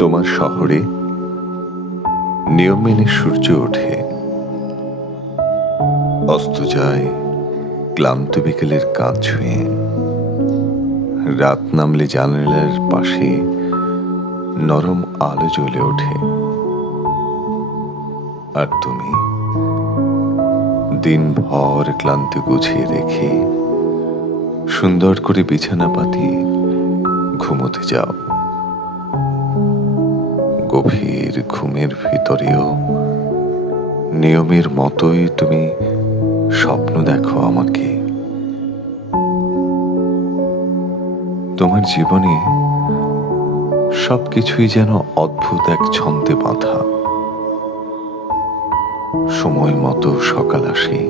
তোমার শহরে নিয়ম মেনে সূর্য ওঠে, অস্ত যায় ক্লান্ত বিকেলের কাঁধ ছুঁয়ে। রাত নামলে জানালার পাশে নরম আলো জ্বলে ওঠে। আর তুমি দিনভর ক্লান্তি গুছিয়ে রেখে সুন্দর করে বিছানা পাতিয়ে ঘুমোতে যাও। গভীর ঘুমের ভিতরেও নিয়মের মতোই তুমি স্বপ্ন দেখো আমাকে। তোমার জীবনে সবকিছুই যেন অদ্ভুত এক ছন্দে বাঁধা। সময় মতো সকাল আসে,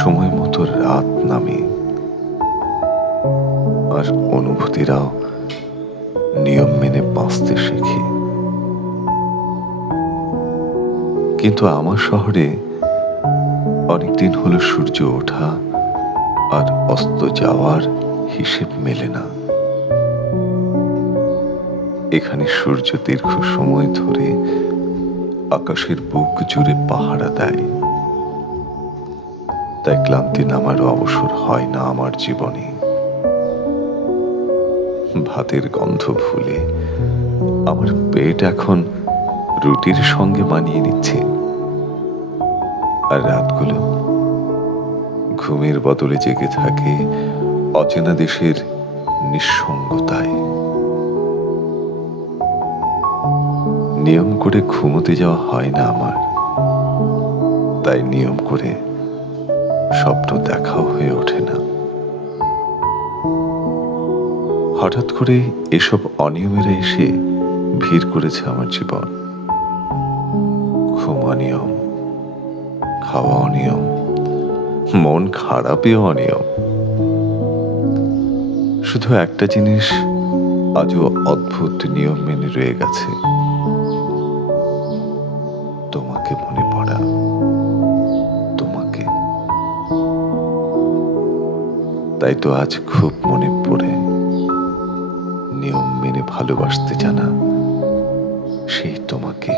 সময় মতো রাত নামে, আর অনুভূতিরাও নিয়ম মেনে বাঁচতে শেখে। কিন্তু আমার শহরে অনেকদিন হলো সূর্য ওঠা আর অস্ত যাওয়ার হিসেব মেলে না। এখানে সূর্য দীর্ঘ সময় ধরে আকাশের বুক জুড়ে পাহারা দেয়, তাই ক্লান্তি নামারও অবসর হয় না আমার জীবনে। ভাতের গন্ধ ভুলে আমার পেট এখন রুটির সঙ্গে মানিয়ে নিচ্ছে, আর রাতগুলো ঘুমের বদলে জেগে থাকে অচেনা দেশের নিঃসঙ্গতায়। নিয়ম করে ঘুমোতে যাওয়া হয় না আমার, তাই নিয়ম করে স্বপ্ন দেখাও হয়ে ওঠে না। হঠাৎ করে এসব অনিয়মেরা এসে ভিড় করেছে আমার জীবন। ঘুম অনিয়ম, খাওয়া অনিয়ম, মন খারাপেও অনিয়ম। শুধু একটা জিনিস আজও অদ্ভুত নিয়ম মেনে রয়ে গেছে, তোমাকে মনে পড়া। তোমাকে তাই তো আজ খুব মনে পড়ে নিয়ম মেনে ভালোবাসতে জানা সেই তোমাকে।